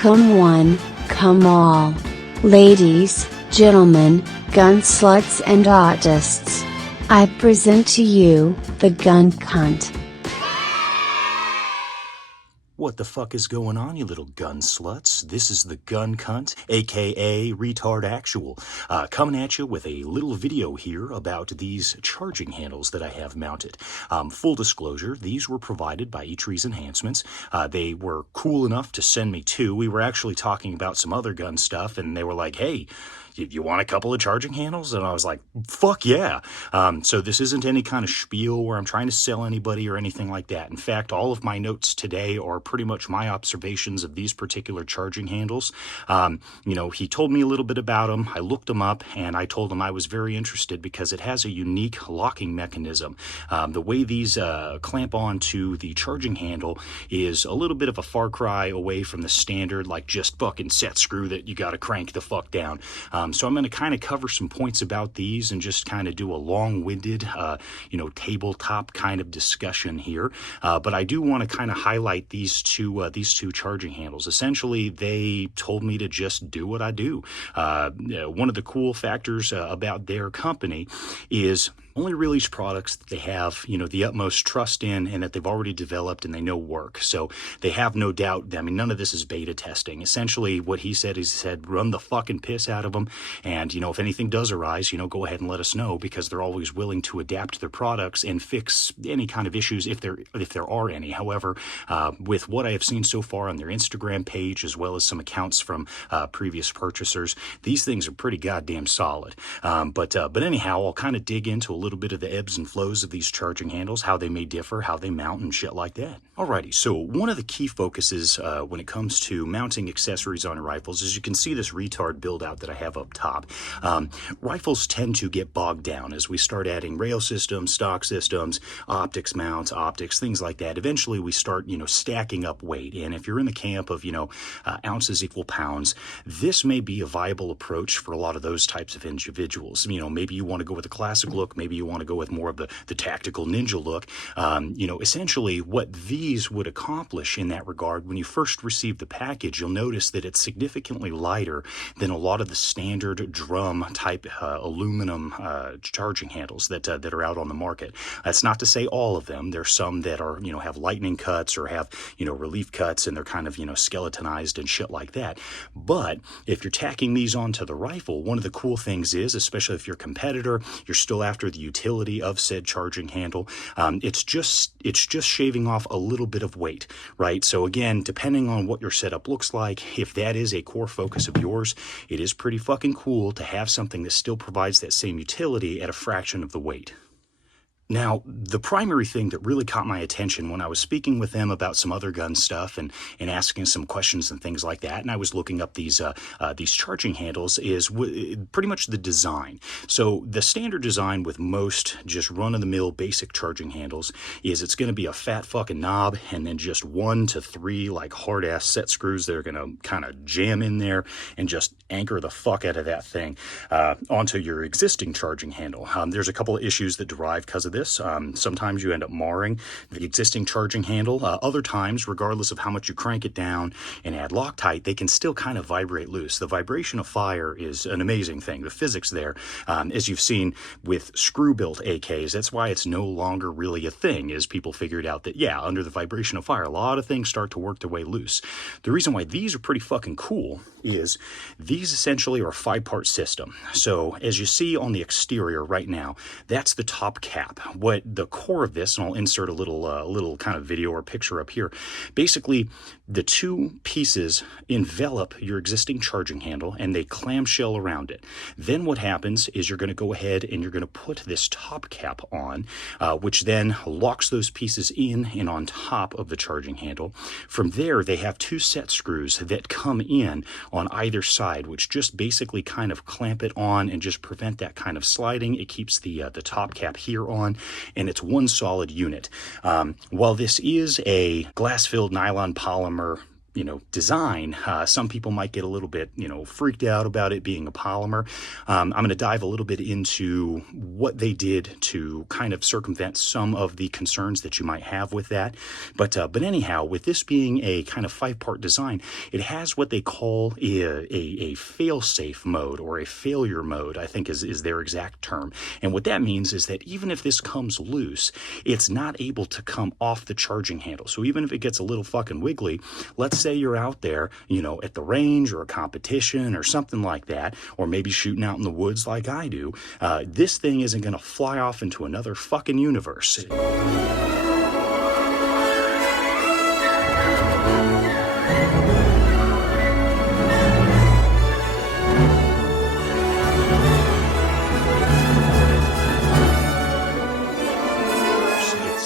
Come one, come all. Ladies, gentlemen, gun sluts and autists. I present to you, the gun cunt. What the fuck is going on, you little gun sluts? This is the Gun Cunt, aka Retard Actual, coming at you with a little video here about these charging handles that I have mounted. Full disclosure, these were provided by Eitri's Enhancements. They were cool enough to send me two. We were actually talking about some other gun stuff, and they were like, hey, you want a couple of charging handles? And I was like, fuck yeah. So this isn't any kind of spiel where I'm trying to sell anybody or anything like that. In fact, all of my notes today are pretty much my observations of these particular charging handles. He told me a little bit about them. I looked them up and I told him I was very interested because it has a unique locking mechanism. The way these clamp on to the charging handle is a little bit of a far cry away from the standard, like just fucking set screw that you got to crank the fuck down. So I'm going to kind of cover some points about these and just kind of do a long-winded, tabletop kind of discussion here. But I do want to kind of highlight these two charging handles. Essentially, they told me to just do what I do. One of the cool factors about their company is only release products that they have, the utmost trust in and that they've already developed and they know work. So they have no doubt. I mean, none of this is beta testing. Essentially, what he said is run the fucking piss out of them. And, if anything does arise, go ahead and let us know, because they're always willing to adapt their products and fix any kind of issues if there are any. However, with what I have seen so far on their Instagram page, as well as some accounts from previous purchasers, these things are pretty goddamn solid. But anyhow, I'll kind of dig into a little bit of the ebbs and flows of these charging handles, how they may differ, how they mount, and shit like that. Alrighty, so one of the key focuses when it comes to mounting accessories on rifles is you can see this retard build out that I have up top. Rifles tend to get bogged down as we start adding rail systems, stock systems, optics mounts, optics, things like that. Eventually we start, stacking up weight. And if you're in the camp of, ounces equal pounds, this may be a viable approach for a lot of those types of individuals. Maybe you want to go with a classic look, maybe you want to go with more of the tactical ninja look. Essentially what these would accomplish in that regard, when you first receive the package, you'll notice that it's significantly lighter than a lot of the standard drum type aluminum charging handles that are out on the market. That's not to say all of them. There's some that are, have lightning cuts or have, relief cuts, and they're kind of, skeletonized and shit like that. But if you're tacking these onto the rifle, one of the cool things is, especially if you're a competitor, you're still after the utility of said charging handle, it's just shaving off a little bit of weight, right? So again, depending on what your setup looks like, if that is a core focus of yours, it is pretty fucking cool to have something that still provides that same utility at a fraction of the weight. Now, the primary thing that really caught my attention when I was speaking with them about some other gun stuff and asking some questions and things like that, and I was looking up these charging handles, is pretty much the design. So the standard design with most just run-of-the-mill basic charging handles is it's going to be a fat fucking knob and then just 1 to 3 like hard-ass set screws that are going to kind of jam in there and just anchor the fuck out of that thing onto your existing charging handle. There's a couple of issues that derive because of this. Sometimes you end up marring the existing charging handle. Other times, regardless of how much you crank it down and add Loctite, they can still kind of vibrate loose. The vibration of fire is an amazing thing. The physics there, as you've seen with screw-built AKs, that's why it's no longer really a thing, is people figured out that, yeah, under the vibration of fire, a lot of things start to work their way loose. The reason why these are pretty fucking cool is these essentially are a 5-part system. So as you see on the exterior right now, that's the top cap. What the core of this, and I'll insert a little kind of video or picture up here. Basically, the two pieces envelop your existing charging handle and they clamshell around it. Then what happens is you're going to go ahead and you're going to put this top cap on, which then locks those pieces in and on top of the charging handle. From there, they have 2 set screws that come in on either side, which just basically kind of clamp it on and just prevent that kind of sliding. It keeps the top cap here on, and it's one solid unit. While this is a glass-filled nylon polymer design, some people might get a little bit, freaked out about it being a polymer. I'm going to dive a little bit into what they did to kind of circumvent some of the concerns that you might have with that. But anyhow, with this being a kind of 5-part design, it has what they call a fail-safe mode, or a failure mode, I think is their exact term. And what that means is that even if this comes loose, it's not able to come off the charging handle. So even if it gets a little fucking wiggly, let's say you're out there, at the range or a competition or something like that, or maybe shooting out in the woods like I do, this thing isn't going to fly off into another fucking universe.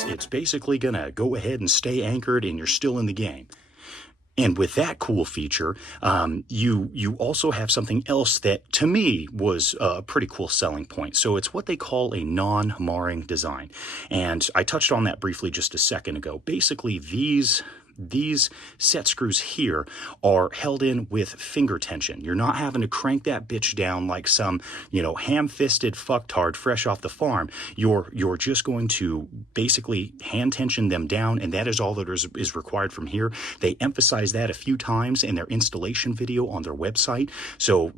It's basically going to go ahead and stay anchored and you're still in the game. And with that cool feature, you also have something else that, to me, was a pretty cool selling point. So it's what they call a non-marring design. And I touched on that briefly just a second ago. Basically, these set screws here are held in with finger tension. You're not having to crank that bitch down like some, ham-fisted fucktard fresh off the farm. You're just going to basically hand tension them down, and that is all that is required from here. They emphasize that a few times in their installation video on their website. So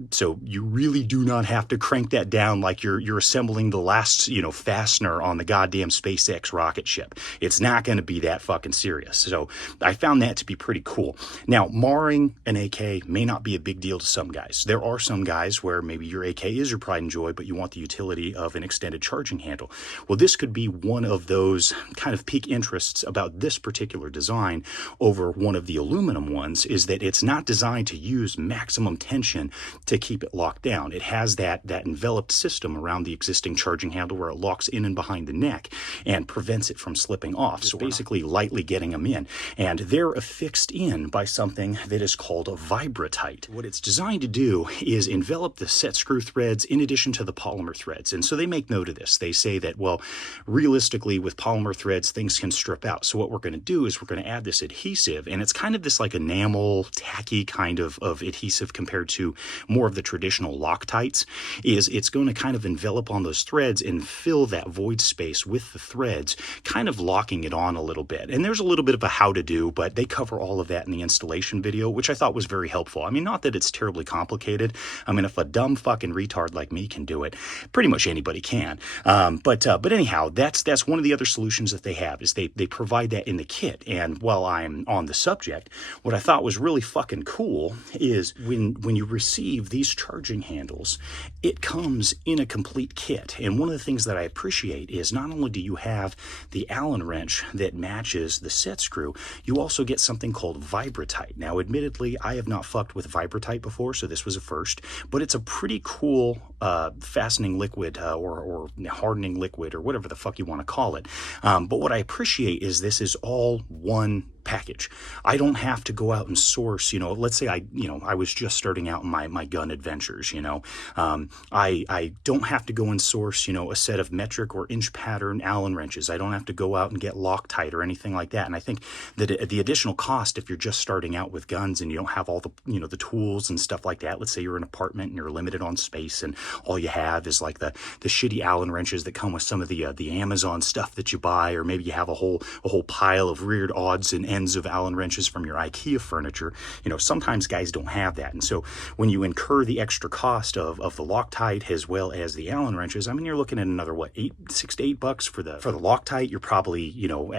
you really do not have to crank that down like you're assembling the last, fastener on the goddamn SpaceX rocket ship. It's not going to be that fucking serious. So I found that to be pretty cool. Now, marring an AK may not be a big deal to some guys. There are some guys where maybe your AK is your pride and joy, but you want the utility of an extended charging handle. Well, this could be one of those kind of peak interests about this particular design over one of the aluminum ones, is that it's not designed to use maximum tension to keep it locked down. It has that enveloped system around the existing charging handle where it locks in and behind the neck and prevents it from slipping off. So basically lightly getting them in. And they're affixed in by something that is called a vibratite. What it's designed to do is envelop the set screw threads in addition to the polymer threads. And so they make note of this. They say that, well, realistically with polymer threads, things can strip out. So what we're going to do is we're going to add this adhesive, and it's kind of this like enamel, tacky kind of adhesive compared to more of the traditional Loctites. It's going to kind of envelop on those threads and fill that void space with the threads, kind of locking it on a little bit. And there's a little bit of a how to do, but they cover all of that in the installation video, which I thought was very helpful. I mean, not that it's terribly complicated. I mean, if a dumb fucking retard like me can do it, pretty much anybody can. But anyhow, that's one of the other solutions that they have, is they provide that in the kit. And while I'm on the subject, what I thought was really fucking cool is when you receive these charging handles, it comes in a complete kit. And one of the things that I appreciate is not only do you have the Allen wrench that matches the set screw, you also get something called vibratite. Now, admittedly, I have not fucked with vibratite before, so this was a first, but it's a pretty cool fastening liquid or hardening liquid, or whatever the fuck you want to call it. But what I appreciate is this is all one package. I don't have to go out and source, let's say I was just starting out in my gun adventures, I don't have to go and source, a set of metric or inch pattern Allen wrenches. I don't have to go out and get Loctite or anything like that. And I think that the additional cost, if you're just starting out with guns and you don't have all the, the tools and stuff like that, let's say you're in an apartment and you're limited on space and all you have is like the shitty Allen wrenches that come with some of the Amazon stuff that you buy, or maybe you have a whole pile of weird odds and ends of Allen wrenches from your IKEA furniture. Sometimes guys don't have that. And so when you incur the extra cost of the Loctite as well as the Allen wrenches, I mean, you're looking at another, what, $6 to $8 for the Loctite. You're probably,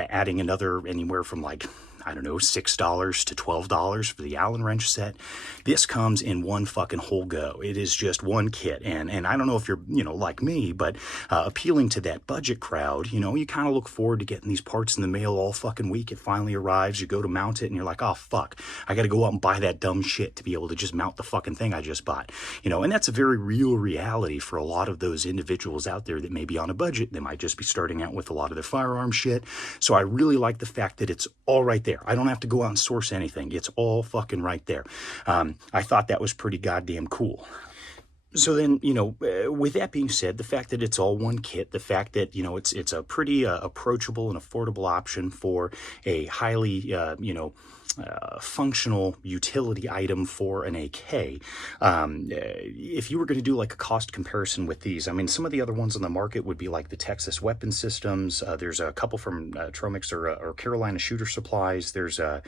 adding another anywhere from like, I don't know, $6 to $12 for the Allen wrench set. This comes in one fucking whole go. It is just one kit. And I don't know if you're, like me, but appealing to that budget crowd, you kind of look forward to getting these parts in the mail all fucking week. It finally arrives. You go to mount it and you're like, oh, fuck, I got to go out and buy that dumb shit to be able to just mount the fucking thing I just bought. And that's a very real reality for a lot of those individuals out there that may be on a budget. They might just be starting out with a lot of their firearm shit. So I really like the fact that it's all right there. I don't have to go out and source anything. It's all fucking right there. I thought that was pretty goddamn cool. So then, with that being said, the fact that it's all one kit, the fact that, it's a pretty approachable and affordable option for a highly, functional utility item for an AK. If you were going to do like a cost comparison with these, I mean, some of the other ones on the market would be like the Texas Weapon Systems. There's a couple from Tromix or Carolina Shooter Supplies. There's a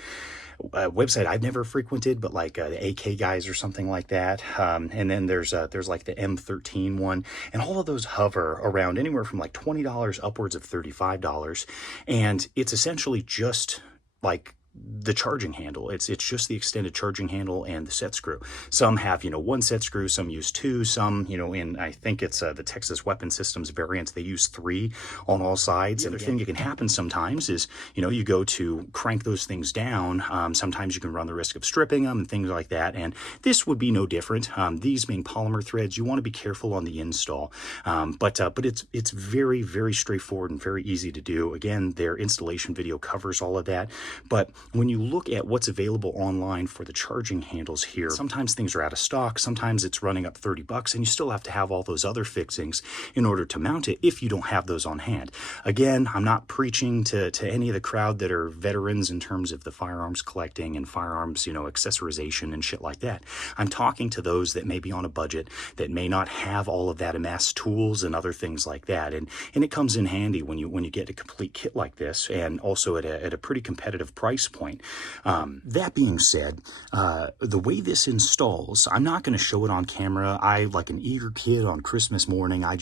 website I've never frequented, but like the AK guys or something like that. And then there's like the M13 one, and all of those hover around anywhere from like $20 upwards of $35. And it's essentially just like the charging handle. It's just the extended charging handle and the set screw. Some have, one set screw, some use two, some, in, I think it's the Texas Weapon Systems variants, they use three on all sides. And the thing that can happen sometimes is, you go to crank those things down. Sometimes you can run the risk of stripping them and things like that. And this would be no different. These being polymer threads, you want to be careful on the install. But it's very, very straightforward and very easy to do. Again, their installation video covers all of that. But when you look at what's available online for the charging handles here, sometimes things are out of stock, sometimes it's running up $30, and you still have to have all those other fixings in order to mount it if you don't have those on hand. Again, I'm not preaching to any of the crowd that are veterans in terms of the firearms collecting and firearms, accessorization and shit like that. I'm talking to those that may be on a budget, that may not have all of that amassed tools and other things like that. And it comes in handy when you get a complete kit like this, and also at a pretty competitive price point. That being said, the way this installs, I'm not going to show it on camera. I, like an eager kid on Christmas morning, I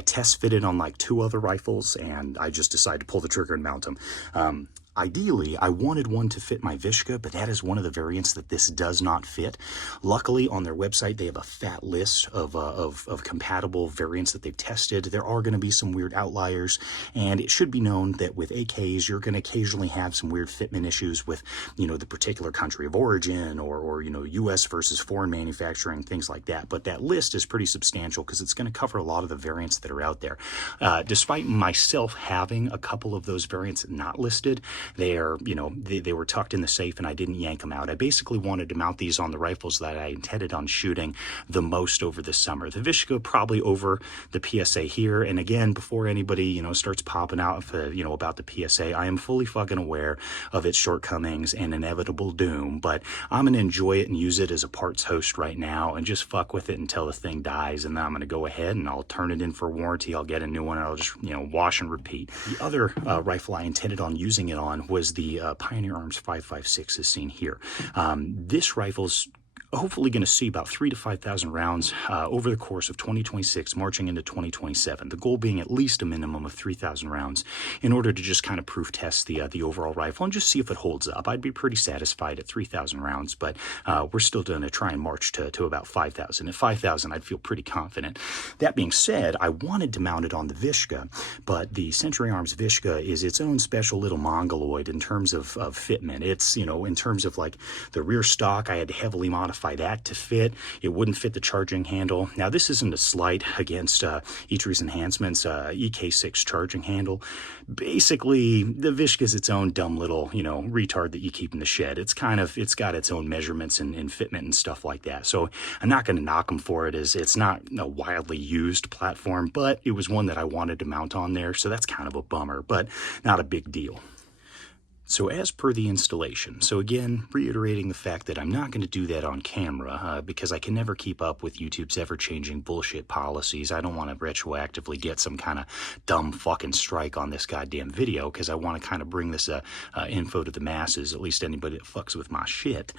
test fitted on like 2 other rifles, and I just decided to pull the trigger and mount them. Ideally, I wanted one to fit my Vishka, but that is one of the variants that this does not fit. Luckily, on their website, they have a fat list of compatible variants that they've tested. There are going to be some weird outliers, and it should be known that with AKs, you're going to occasionally have some weird fitment issues with, the particular country of origin or U.S. versus foreign manufacturing, things like that. But that list is pretty substantial because it's going to cover a lot of the variants that are out there. Despite myself having a couple of those variants not listed, they were tucked in the safe and I didn't yank them out. I basically wanted to mount these on the rifles that I intended on shooting the most over the summer. The Vishka probably over the PSA here. And again, before anybody, starts popping out, about the PSA, I am fully fucking aware of its shortcomings and inevitable doom, but I'm going to enjoy it and use it as a parts host right now and just fuck with it until the thing dies. And then I'm going to go ahead and I'll turn it in for warranty. I'll get a new one and I'll just, wash and repeat. The other rifle I intended on using it on was the Pioneer Arms 5.56 as seen here. This rifle's hopefully going to see about 3,000 to 5,000 rounds over the course of 2026, marching into 2027. The goal being at least a minimum of 3,000 rounds in order to just kind of proof test the overall rifle and just see if it holds up. I'd be pretty satisfied at 3,000 rounds, but we're still going to try and march to about 5,000. At 5,000, I'd feel pretty confident. That being said, I wanted to mount it on the Vishka, but the Century Arms Vishka is its own special little mongoloid in terms of fitment. It's, in terms of like the rear stock, I had to heavily modify that to fit. It wouldn't fit the charging handle. Now, this isn't a slight against Eitri's Enhancements EK6 charging handle. Basically, the Vishka is its own dumb little, retard that you keep in the shed. It's got its own measurements and fitment and stuff like that. So I'm not going to knock them for it, as it's not a wildly used platform, but it was one that I wanted to mount on there. So that's kind of a bummer, but not a big deal. So as per the installation, so again, reiterating the fact that I'm not going to do that on camera because I can never keep up with YouTube's ever-changing bullshit policies. I don't want to retroactively get some kind of dumb fucking strike on this goddamn video because I want to kind of bring this info to the masses, at least anybody that fucks with my shit.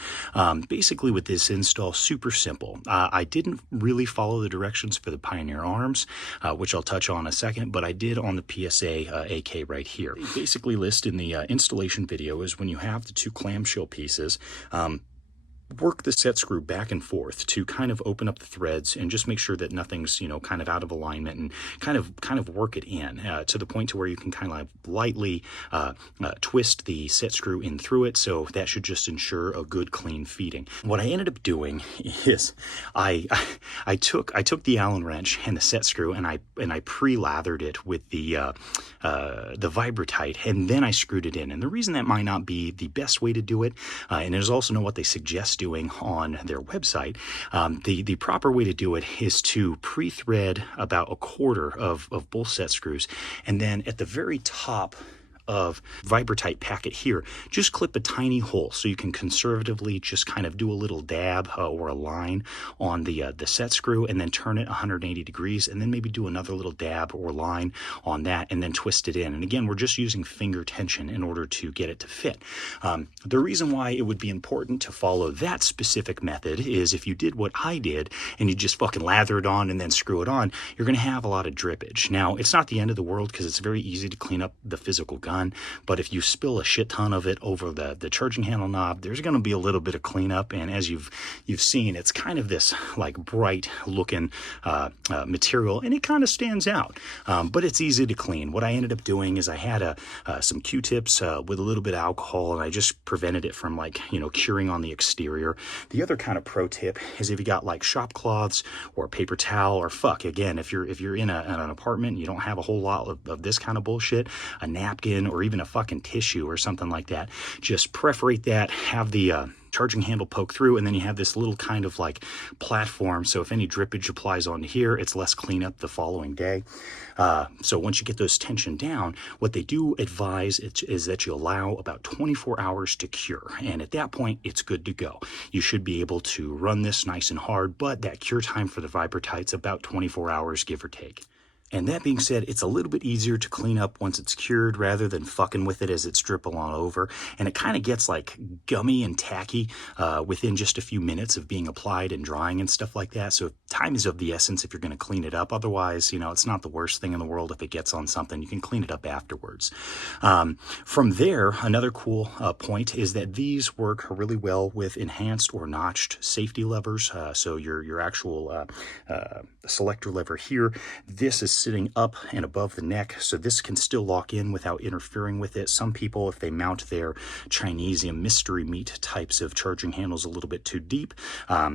Basically with this install, super simple. I didn't really follow the directions for the Pioneer Arms, which I'll touch on in a second, but I did on the PSA AK right here. They basically list in the installation video is when you have the 2 clamshell pieces, work the set screw back and forth to kind of open up the threads and just make sure that nothing's, kind of out of alignment, and kind of work it in to the point to where you can kind of lightly twist the set screw in through it. So that should just ensure a good clean feeding. What I ended up doing is I took the Allen wrench and the set screw and I pre-lathered it with the Vibratite, and then I screwed it in. And the reason that might not be the best way to do it, and there's also what they suggest doing on their website, the proper way to do it is to pre-thread about 1/4 of both set screws, and then at the very top of Vibrotite packet here, just clip a tiny hole so you can conservatively just kind of do a little dab or a line on the set screw, and then turn it 180 degrees, and then maybe do another little dab or line on that, and then twist it in. And again, we're just using finger tension in order to get it to fit. The reason why it would be important to follow that specific method is if you did what I did and you just fucking lather it on and then screw it on, you're going to have a lot of drippage. Now, it's not the end of the world because it's very easy to clean up the physical gun, but if you spill a shit ton of it over the charging handle knob, there's going to be a little bit of cleanup. And as you've seen, it's kind of this like bright looking material, and it kind of stands out, but it's easy to clean. What I ended up doing is I had some Q-tips with a little bit of alcohol, and I just prevented it from, like, you know, curing on the exterior. The other kind of pro tip is if you got like shop cloths or a paper towel, or fuck, again, if you're in an apartment and you don't have a whole lot of this kind of bullshit, a napkin or even a fucking tissue or something like that, just perforate that, have the charging handle poke through, and then you have this little kind of like platform, so if any drippage applies onto here, it's less cleanup the following day. So once you get those tension down, what they do advise is that you allow about 24 hours to cure, and at that point it's good to go. You should be able to run this nice and hard, but that cure time for the Vibrotite's about 24 hours, give or take. And that being said, it's a little bit easier to clean up once it's cured rather than fucking with it as it's dripping all over. And it kind of gets like gummy and tacky within just a few minutes of being applied and drying and stuff like that. So time is of the essence if you're going to clean it up. Otherwise, you know, it's not the worst thing in the world if it gets on something. You can clean it up afterwards. From there, another cool point is that these work really well with enhanced or notched safety levers. So your actual selector lever here, this is sitting up and above the neck, so this can still lock in without interfering with it. Some people, if they mount their Chinesium mystery meat types of charging handles a little bit too deep,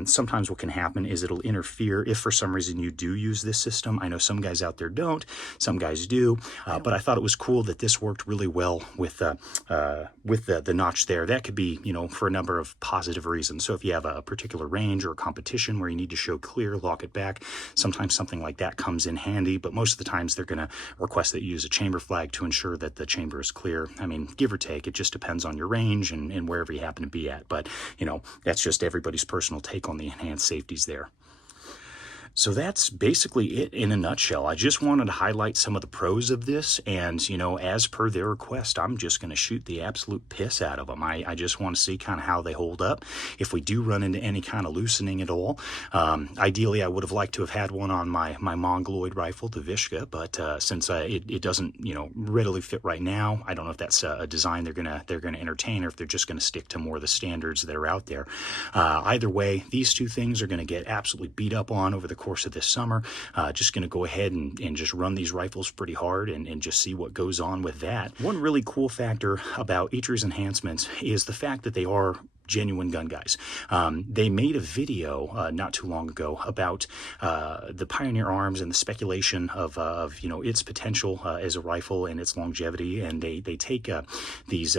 sometimes what can happen is it'll interfere if for some reason you do use this system. I know some guys out there don't, some guys do, but I thought it was cool that this worked really well with the notch there. That could be, you know, for a number of positive reasons. So if you have a particular range or a competition where you need to show clear, lock it back, sometimes something like that comes in handy, but most of the times they're going to request that you use a chamber flag to ensure that the chamber is clear. I mean, give or take, it just depends on your range and wherever you happen to be at. But, you know, that's just everybody's personal take on the enhanced safeties there. So that's basically it in a nutshell. I just wanted to highlight some of the pros of this, and, you know, as per their request, I'm just going to shoot the absolute piss out of them. I just want to see kind of how they hold up. If we do run into any kind of loosening at all, ideally I would have liked to have had one on my Mongoloid rifle, the Vishka, but since it doesn't, you know, readily fit right now, I don't know if that's a design they're gonna entertain, or if they're just gonna stick to more of the standards that are out there. Either way, these two things are gonna get absolutely beat up on over the course of this summer. Just going to go ahead and just run these rifles pretty hard and just see what goes on with that. One really cool factor about Eitri's enhancements is the fact that they are genuine gun guys. They made a video not too long ago about the Pioneer Arms and the speculation of you know, its potential as a rifle and its longevity, and they take these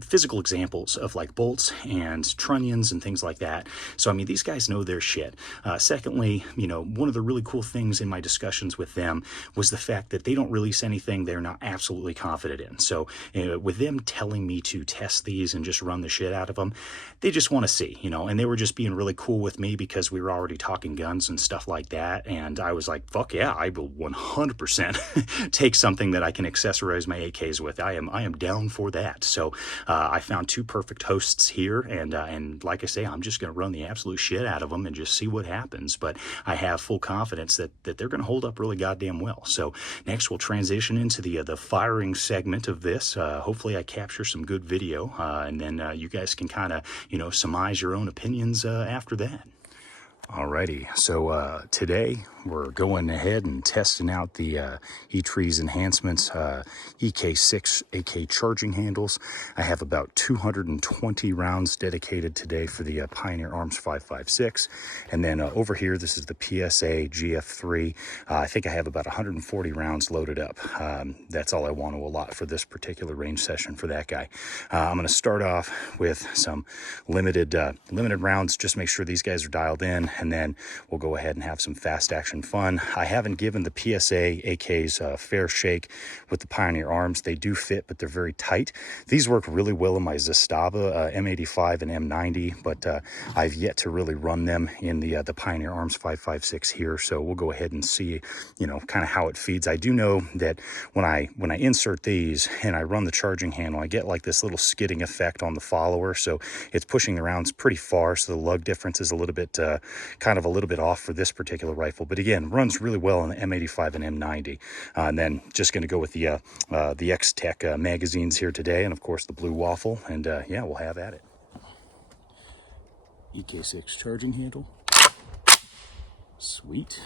physical examples of like bolts and trunnions and things like that. So, I mean, these guys know their shit. Secondly, you know, one of the really cool things in my discussions with them was the fact that they don't release anything they're not absolutely confident in. So with them telling me to test these and just run the shit out of them, they just want to see, you know, and they were just being really cool with me because we were already talking guns and stuff like that. And I was like, fuck yeah, I will 100% take something that I can accessorize my AKs with. I am down for that. So I found two perfect hosts here, and like I say, I'm just going to run the absolute shit out of them and just see what happens. But I have full confidence that they're going to hold up really goddamn well. So next we'll transition into the firing segment of this. Hopefully I capture some good video, and then you guys can kind of, you know, surmise your own opinions after that. Alrighty, so today we're going ahead and testing out the Eitri's Enhancements EK6 AK charging handles. I have about 220 rounds dedicated today for the Pioneer Arms 5.56, and then over here this is the PSA GF3. I think I have about 140 rounds loaded up. That's all I want to allot for this particular range session for that guy. I'm going to start off with some limited rounds, just make sure these guys are dialed in, and then we'll go ahead and have some fast action construction fun. I haven't given the PSA AKs a fair shake with the Pioneer arms. They do fit, but they're very tight. These work really well in my Zastava M85 and M90, but I've yet to really run them in the Pioneer arms 556 here. So we'll go ahead and see, you know, kind of how it feeds. I do know that when I insert these and I run the charging handle, I get like this little skidding effect on the follower. So it's pushing the rounds pretty far. So the lug difference is a little bit, kind of a little bit off for this particular rifle. But again, runs really well in the M85 and M90. And then just going to go with the X-Tech magazines here today. And of course the blue waffle. And yeah, we'll have at it. EK6 charging handle. Sweet.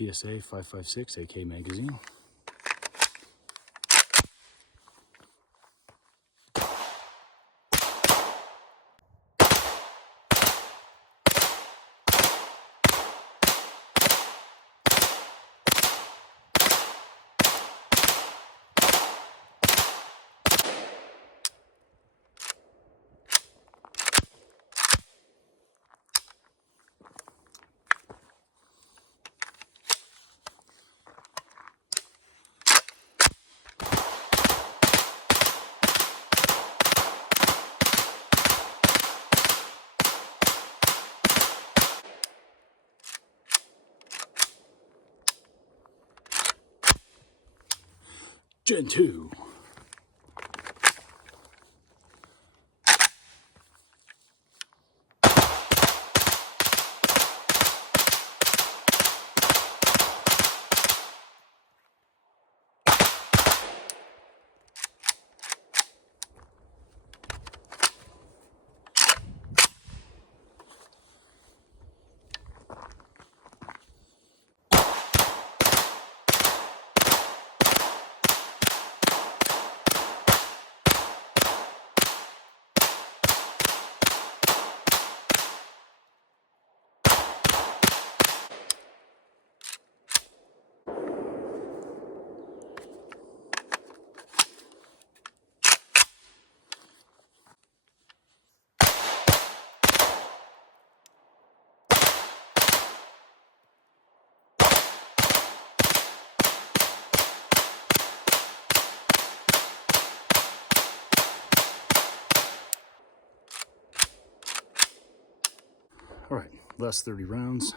PSA 556 AK magazine. Gen 2. All right, last 30 rounds.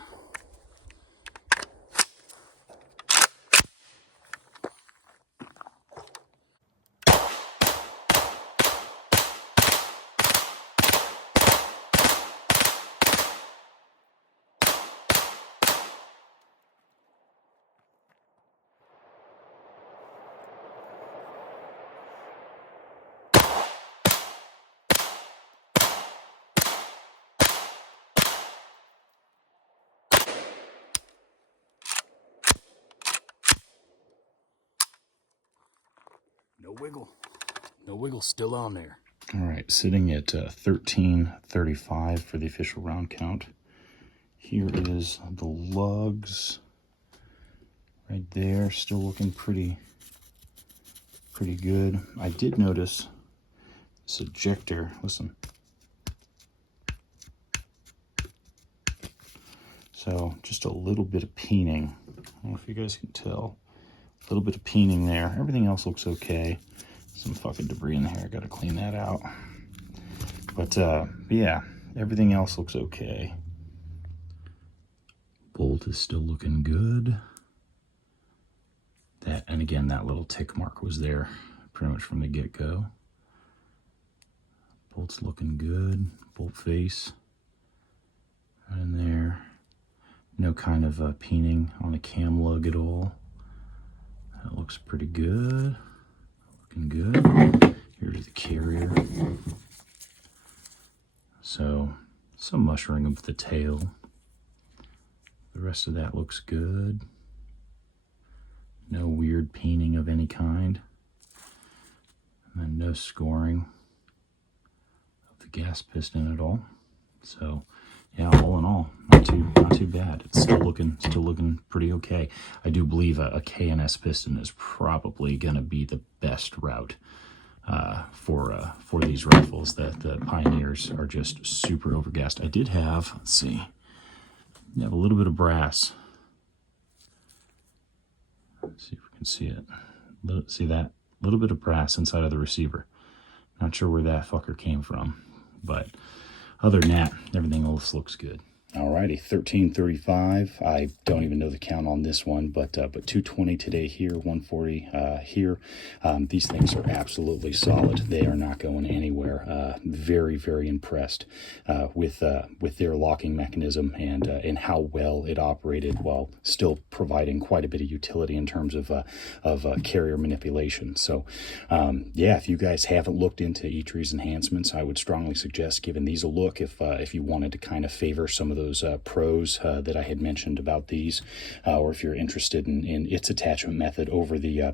No wiggle. No wiggle, still on there. All right, sitting at 1335 for the official round count. Here is the lugs right there, still looking pretty good. I did notice this ejector, listen. So just a little bit of peening. I don't know if you guys can tell. A little bit of peening there. Everything else looks okay. Some fucking debris in here. I gotta clean that out. But yeah, everything else looks okay. Bolt is still looking good. That, and again, that little tick mark was there pretty much from the get-go. Bolt's looking good. Bolt face right in there. No kind of peening on the cam lug at all. That looks pretty good. Looking good. Here's the carrier. So, some mushering of the tail. The rest of that looks good. No weird peening of any kind. And no scoring of the gas piston at all. So, yeah, all in all, not too bad. It's still looking pretty okay. I do believe a K&S piston is probably going to be the best route for these rifles. The Pioneers are just super overgassed. I did have, let's see, you have a little bit of brass. Let's see if we can see it. See that? A little bit of brass inside of the receiver. Not sure where that fucker came from, but other than that, everything else looks good. Alrighty, 1335. I don't even know the count on this one, but 220 today here, 140 here. These things are absolutely solid. They are not going anywhere. Very, very impressed with their locking mechanism and how well it operated while still providing quite a bit of utility in terms of carrier manipulation. So, yeah, if you guys haven't looked into Eitri's Enhancements, I would strongly suggest giving these a look if you wanted to kind of favor some of those those pros that I had mentioned about these, or if you're interested in its attachment method over the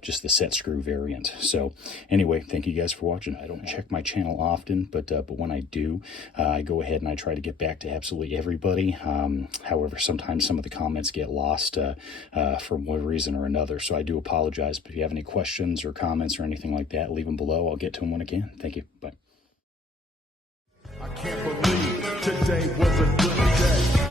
just the set screw variant. So anyway, thank you guys for watching. I don't check my channel often, but when I do, I go ahead and I try to get back to absolutely everybody. However, sometimes some of the comments get lost for one reason or another, so I do apologize. But if you have any questions or comments or anything like that, leave them below. I'll get to them when I can. Thank you. Bye. I can't believe today